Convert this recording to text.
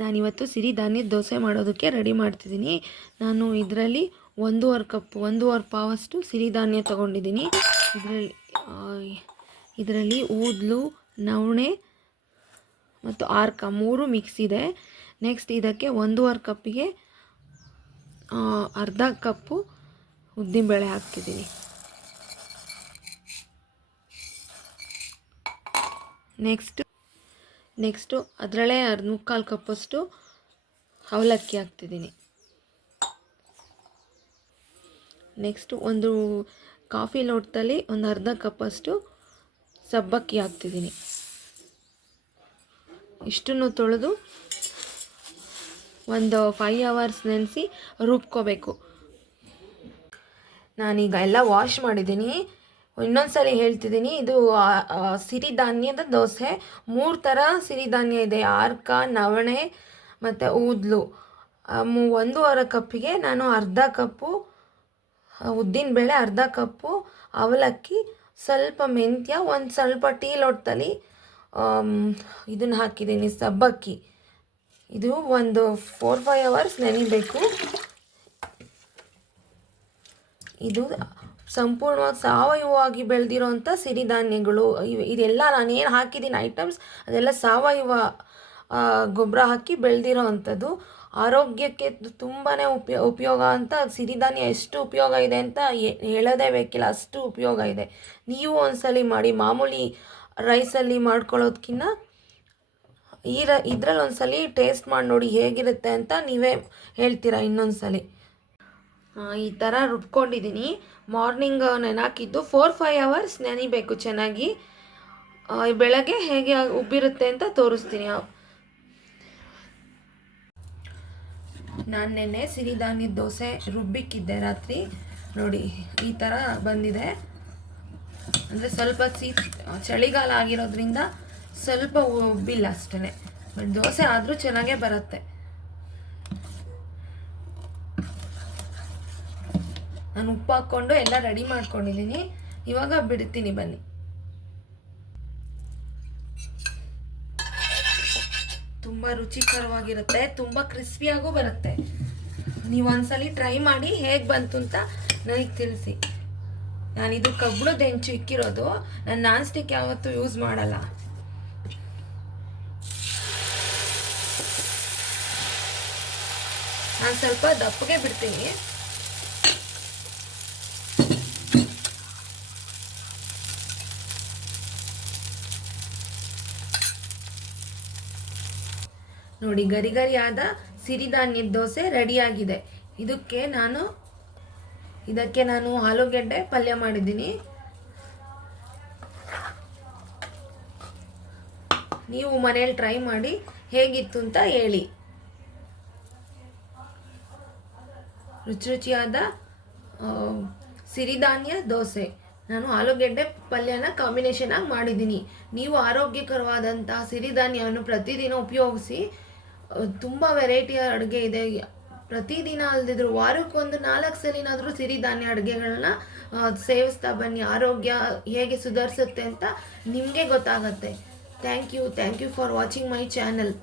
ನಾನಿವತ್ತು ಸಿರಿಧಾನ್ಯದ ದೋಸೆ ಮಾಡೋದಕ್ಕೆ ರೆಡಿ ಮಾಡ್ತಿದ್ದೀನಿ. ನಾನು ಇದರಲ್ಲಿ 1.5 ಪಾವಷ್ಟು ಸಿರಿಧಾನ್ಯ ತೊಗೊಂಡಿದ್ದೀನಿ. ಇದರಲ್ಲಿ ಊದಲು, ನವಣೆ ಮತ್ತು ಆರ್ಕ 3 ಮಿಕ್ಸ್ ಇದೆ. ನೆಕ್ಸ್ಟ್ ಇದಕ್ಕೆ 1.5 ಕಪ್ಪಿಗೆ ಅರ್ಧ ಕಪ್ಪು ಉದ್ದಿನಬೇಳೆ ಹಾಕ್ತಿದ್ದೀನಿ. ನೆಕ್ಸ್ಟು ಅದರಲ್ಲೇ 1/4 ಕಪ್ಪಷ್ಟು ಅವಲಕ್ಕಿ ಹಾಕ್ತಿದ್ದೀನಿ. ನೆಕ್ಸ್ಟು ಒಂದು ಕಾಫಿ ಲೋಟದಲ್ಲಿ ಒಂದು ಅರ್ಧ ಕಪ್ಪಷ್ಟು ಸಬ್ಬಕ್ಕಿ ಹಾಕ್ತಿದ್ದೀನಿ. ಇಷ್ಟನ್ನು ತೊಳೆದು ಒಂದು 5 ಅವರ್ಸ್ ನೆನೆಸಿ ರುಬ್ಕೋಬೇಕು. ನಾನೀಗ ಎಲ್ಲ ವಾಶ್ ಮಾಡಿದ್ದೀನಿ. ಇನ್ನೊಂದ್ಸಲ ಹೇಳ್ತಿದ್ದೀನಿ, ಇದು ಸಿರಿಧಾನ್ಯದ ದೋಸೆ. 3 ಥರ ಸಿರಿಧಾನ್ಯ ಇದೆ: ಆರ್ಕ, ನವಣೆ ಮತ್ತು ಊದಲು. 1.5 ಕಪ್ಪಿಗೆ ನಾನು ಅರ್ಧ ಕಪ್ಪು ಉದ್ದಿನಬೇಳೆ, ಅರ್ಧ ಕಪ್ಪು ಅವಲಕ್ಕಿ, ಸ್ವಲ್ಪ ಮೆಂತ್ಯ, ಒಂದು ಸ್ವಲ್ಪ ಟೀ ಲೋಟದಲ್ಲಿ ಇದನ್ನು ಹಾಕಿದ್ದೀನಿ, ಸಬ್ಬಕ್ಕಿ. ಇದು ಒಂದು 4-5 ಅವರ್ಸ್ ನೆನಿಬೇಕು. ಇದು ಸಂಪೂರ್ಣವಾಗಿ ಸಾವಯವವಾಗಿ ಬೆಳೆದಿರೋಂಥ ಸಿರಿಧಾನ್ಯಗಳು. ಇದೆಲ್ಲ ನಾನೇನು ಹಾಕಿದ್ದೀನಿ ಐಟಮ್ಸ್ ಅದೆಲ್ಲ ಸಾವಯವ ಗೊಬ್ಬರ ಹಾಕಿ ಬೆಳೆದಿರೋ ಅಂಥದ್ದು. ಆರೋಗ್ಯಕ್ಕೆ ತುಂಬಾ ಉಪಯೋಗ ಅಂತ. ಸಿರಿಧಾನ್ಯ ಎಷ್ಟು ಉಪಯೋಗ ಇದೆ ಅಂತ ಹೇಳೋದೇ ಬೇಕಿಲ್ಲ, ಅಷ್ಟು ಉಪಯೋಗ ಇದೆ. ನೀವು ಒಂದ್ಸಲಿ ಮಾಡಿ. ಮಾಮೂಲಿ ರೈಸಲ್ಲಿ ಮಾಡ್ಕೊಳ್ಳೋದಕ್ಕಿಂತ ಇದರಲ್ಲಿ ಒಂದ್ಸಲಿ ಟೇಸ್ಟ್ ಮಾಡಿ ನೋಡಿ ಹೇಗಿರುತ್ತೆ ಅಂತ ನೀವೇ ಹೇಳ್ತೀರಾ ಇನ್ನೊಂದ್ಸಲಿ. ಈ ಥರ ರುಬ್ಕೊಂಡಿದ್ದೀನಿ. ಮಾರ್ನಿಂಗ್ ನೆನಾಕಿದ್ದು 4-5 ಅವರ್ಸ್ ನೆನಿಬೇಕು ಚೆನ್ನಾಗಿ. ಬೆಳಗ್ಗೆ ಹೇಗೆ ಉಬ್ಬಿರುತ್ತೆ ಅಂತ ತೋರಿಸ್ತೀನಿ. ನಾನು ನೆನ್ನೆ ಸಿರಿಧಾನ್ಯದ ದೋಸೆ ರುಬ್ಬಿಕ್ಕಿದ್ದೆ ರಾತ್ರಿ. ನೋಡಿ ಈ ಥರ ಬಂದಿದೆ. ಅಂದರೆ ಸ್ವಲ್ಪ ಚಳಿಗಾಲ ಆಗಿರೋದ್ರಿಂದ ಸ್ವಲ್ಪ ಉಬ್ಬಿಲ್ಲ ಅಷ್ಟೇ. ದೋಸೆ ಆದರೂ ಚೆನ್ನಾಗೇ ಬರುತ್ತೆ. ನಾನು ಉಪ್ಪು ಹಾಕ್ಕೊಂಡು ಎಲ್ಲ ರೆಡಿ ಮಾಡ್ಕೊಂಡಿದ್ದೀನಿ. ಇವಾಗ ಬಿಡ್ತೀನಿ ಬನ್ನಿ. ತುಂಬ ರುಚಿಕರವಾಗಿರುತ್ತೆ, ತುಂಬ ಕ್ರಿಸ್ಪಿಯಾಗೂ ಬರುತ್ತೆ. ನೀವು ಒಂದ್ಸಲಿ ಟ್ರೈ ಮಾಡಿ ಹೇಗೆ ಬಂತು ಅಂತ ನನಗೆ ತಿಳಿಸಿ. ನಾನಿದು ಕಬ್ಬಿಣದ ಹೆಂಚು ಇಕ್ಕಿರೋದು. ನಾನು ನಾನ್ ಸ್ಟಿಕ್ ಯಾವತ್ತೂ ಯೂಸ್ ಮಾಡಲ್ಲ. ನಾನು ಸ್ವಲ್ಪ ದಪ್ಪಗೆ ಬಿಡ್ತೀನಿ. ನೋಡಿ, ಗರಿಗರಿಯಾದ ಸಿರಿಧಾನ್ಯದ ದೋಸೆ ರೆಡಿಯಾಗಿದೆ. ಇದಕ್ಕೆ ನಾನು ಆಲೂಗೆಡ್ಡೆ ಪಲ್ಯ ಮಾಡಿದ್ದೀನಿ. ನೀವು ಮನೇಲಿ ಟ್ರೈ ಮಾಡಿ ಹೇಗಿತ್ತು ಅಂತ ಹೇಳಿ. ರುಚಿಯಾದ ಸಿರಿಧಾನ್ಯ ದೋಸೆ. ನಾನು ಆಲೂಗೆಡ್ಡೆ ಪಲ್ಯನ ಕಾಂಬಿನೇಷನ್ ಆಗಿ ಮಾಡಿದ್ದೀನಿ. ನೀವು ಆರೋಗ್ಯಕರವಾದಂಥ ಸಿರಿಧಾನ್ಯವನ್ನು ಪ್ರತಿದಿನ ಉಪಯೋಗಿಸಿ. ತುಂಬ ವೆರೈಟಿಯ ಅಡುಗೆ ಇದೆ. ಪ್ರತಿದಿನ ಅಲ್ಲದಿದ್ರು ವಾರಕ್ಕೊಂದು 4 ಸಲಿನಾದರೂ ಸಿರಿಧಾನ್ಯ ಅಡುಗೆಗಳನ್ನ ಸೇವಿಸ್ತಾ ಬನ್ನಿ. ಆರೋಗ್ಯ ಹೇಗೆ ಸುಧಾರಿಸುತ್ತೆ ಅಂತ ನಿಮಗೆ ಗೊತ್ತಾಗತ್ತೆ. Thank you for watching my channel.